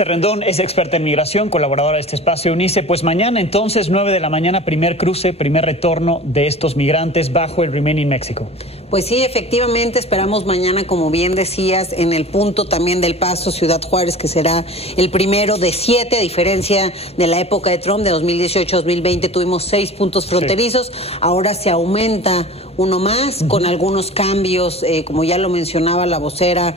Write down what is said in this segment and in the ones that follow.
Eunice Rendón es experta en migración, colaboradora de este espacio. Eunice, pues mañana entonces, 9 de la mañana, primer cruce, primer retorno de estos migrantes bajo el Remain in Mexico. Pues sí, efectivamente, esperamos mañana, como bien decías, en el punto también del Paso, Ciudad Juárez, que será el primero de 7, a diferencia de la época de Trump, de 2018-2020, tuvimos 6 puntos fronterizos, sí. Ahora se aumenta uno más, con algunos cambios, como ya lo mencionaba la vocera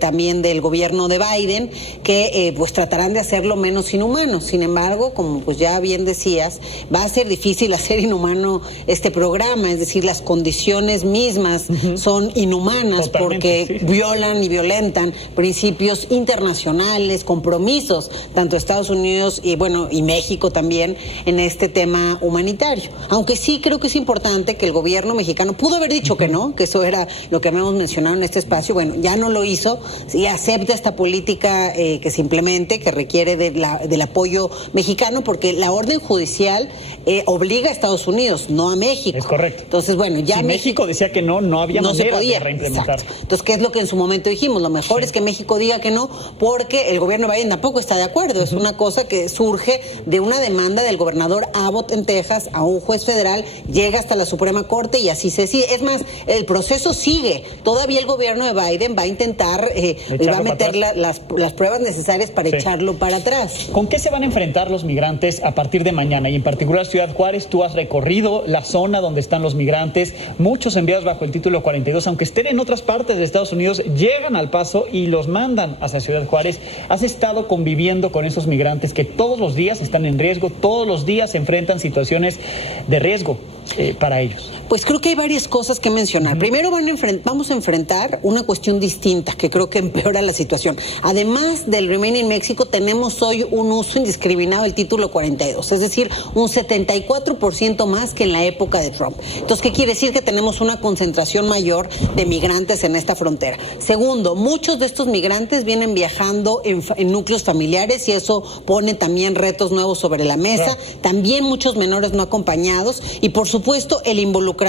también del gobierno de Biden, que pues tratarán de hacerlo menos inhumano. Sin embargo, como pues ya bien decías, va a ser difícil hacer inhumano este programa, es decir, las condiciones mismas son inhumanas. Totalmente, porque sí. Violan y violentan principios internacionales, compromisos, tanto Estados Unidos y México también en este tema humanitario. Aunque sí creo que es importante que el gobierno mexicano pudo haber dicho que no, que eso era lo que habíamos mencionado en este espacio. Bueno, ya no lo hizo, y acepta esta política que se implemente, que requiere del apoyo mexicano, porque la orden judicial obliga a Estados Unidos, no a México. Es correcto. Entonces, bueno, ya si México decía que no había manera de reimplementar. Exacto. Entonces, ¿qué es lo que en su momento dijimos? Lo mejor es que México diga que no, porque el gobierno de Biden tampoco está de acuerdo. Es una cosa que surge de una demanda del gobernador Abbott en Texas a un juez federal, llega hasta la Suprema Corte y así se sigue. Es más, el proceso sigue. Todavía el gobierno de Biden va a intentar, va a meter las pruebas necesarias para echarlo para atrás. ¿Con qué se van a enfrentar los migrantes a partir de mañana? Y en particular Ciudad Juárez, tú has recorrido la zona donde están los migrantes, muchos enviados bajo el título 42, aunque estén en otras partes de Estados Unidos, llegan al Paso y los mandan hacia Ciudad Juárez. Has estado conviviendo con esos migrantes que todos los días están en riesgo, todos los días se enfrentan situaciones de riesgo para ellos. Pues creo que hay varias cosas que mencionar. Primero vamos a enfrentar una cuestión distinta que creo que empeora la situación. Además del Remain in Mexico, tenemos hoy un uso indiscriminado del título 42, es decir, un 74% más que en la época de Trump. Entonces, ¿qué quiere decir? Que tenemos una concentración mayor de migrantes en esta frontera. Segundo, muchos de estos migrantes vienen viajando en núcleos familiares y eso pone también retos nuevos sobre la mesa. Claro. También muchos menores no acompañados y, por supuesto, el involucramiento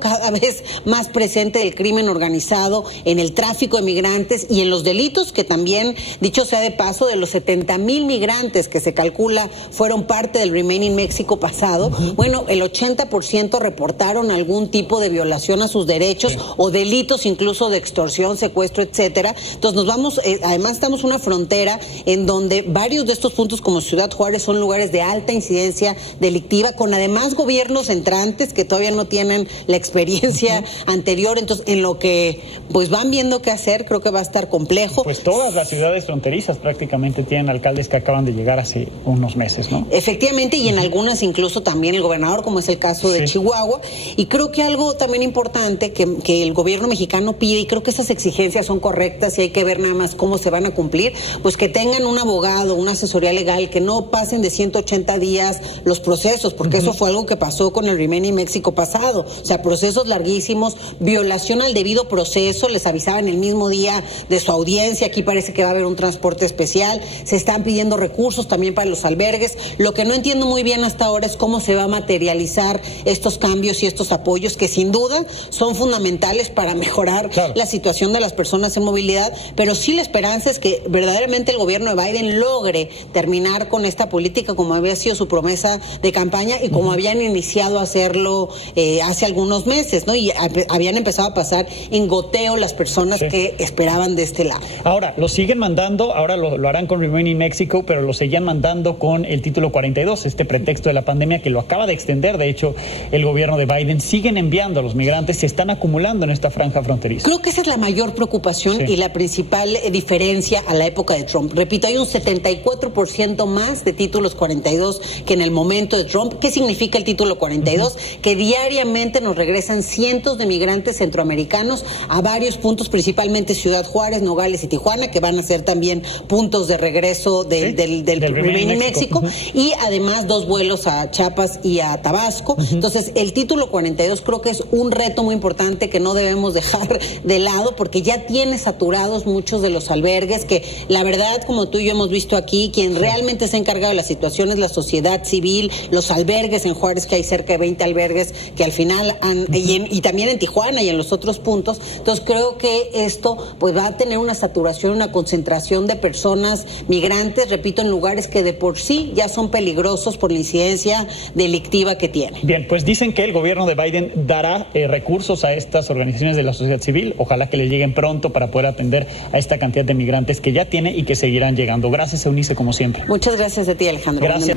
cada vez más presente del crimen organizado en el tráfico de migrantes y en los delitos que también, dicho sea de paso, de los 70,000 migrantes que se calcula fueron parte del Remain in Mexico pasado, bueno, el 80% reportaron algún tipo de violación a sus derechos o delitos incluso de extorsión, secuestro, etcétera. Entonces nos vamos, además estamos en una frontera en donde varios de estos puntos como Ciudad Juárez son lugares de alta incidencia delictiva, con además gobiernos entrantes que todavía no tienen la experiencia anterior. Entonces, en lo que pues van viendo qué hacer, creo que va a estar complejo. Pues todas las ciudades fronterizas prácticamente tienen alcaldes que acaban de llegar hace unos meses, ¿no? Efectivamente, y en algunas incluso también el gobernador, como es el caso de Chihuahua. Y creo que algo también importante que el gobierno mexicano pide, y creo que esas exigencias son correctas y hay que ver nada más cómo se van a cumplir, pues que tengan un abogado, una asesoría legal, que no pasen de 180 días los procesos, porque eso fue algo que pasó con el Remain in México pasado. O sea, procesos larguísimos, violación al debido proceso, les avisaban el mismo día de su audiencia. Aquí parece que va a haber un transporte especial, se están pidiendo recursos también para los albergues. Lo que no entiendo muy bien hasta ahora es cómo se va a materializar estos cambios y estos apoyos que sin duda son fundamentales para mejorar la situación de las personas en movilidad, pero sí la esperanza es que verdaderamente el gobierno de Biden logre terminar con esta política como había sido su promesa de campaña y como habían iniciado a hacerlo hace algunos meses, ¿no? Y habían empezado a pasar en goteo las personas que esperaban de este lado. Ahora, lo siguen mandando, ahora lo harán con Remain in Mexico, pero lo seguían mandando con el título 42, este pretexto de la pandemia que lo acaba de extender, de hecho, el gobierno de Biden. Siguen enviando a los migrantes, se están acumulando en esta franja fronteriza. Creo que esa es la mayor preocupación y la principal diferencia a la época de Trump. Repito, hay un 74% más de títulos 42 que en el momento de Trump. ¿Qué significa el título 42? Que diariamente nos regresan cientos de migrantes centroamericanos a varios puntos, principalmente Ciudad Juárez, Nogales y Tijuana, que van a ser también puntos de regreso del Remain in México. Y además 2 vuelos a Chiapas y a Tabasco. Entonces, el título 42 creo que es un reto muy importante que no debemos dejar de lado, porque ya tiene saturados muchos de los albergues, que la verdad, como tú y yo hemos visto aquí, quien realmente se ha encargado de la situación es la sociedad civil, los albergues en Juárez, que hay cerca de 20 albergues que al final final y también en Tijuana y en los otros puntos. Entonces creo que esto pues va a tener una saturación, una concentración de personas migrantes, repito, en lugares que de por sí ya son peligrosos por la incidencia delictiva que tiene. Bien, pues dicen que el gobierno de Biden dará recursos a estas organizaciones de la sociedad civil. Ojalá que le lleguen pronto para poder atender a esta cantidad de migrantes que ya tiene y que seguirán llegando. Gracias, Eunice, como siempre. Muchas gracias a ti, Alejandro. Gracias.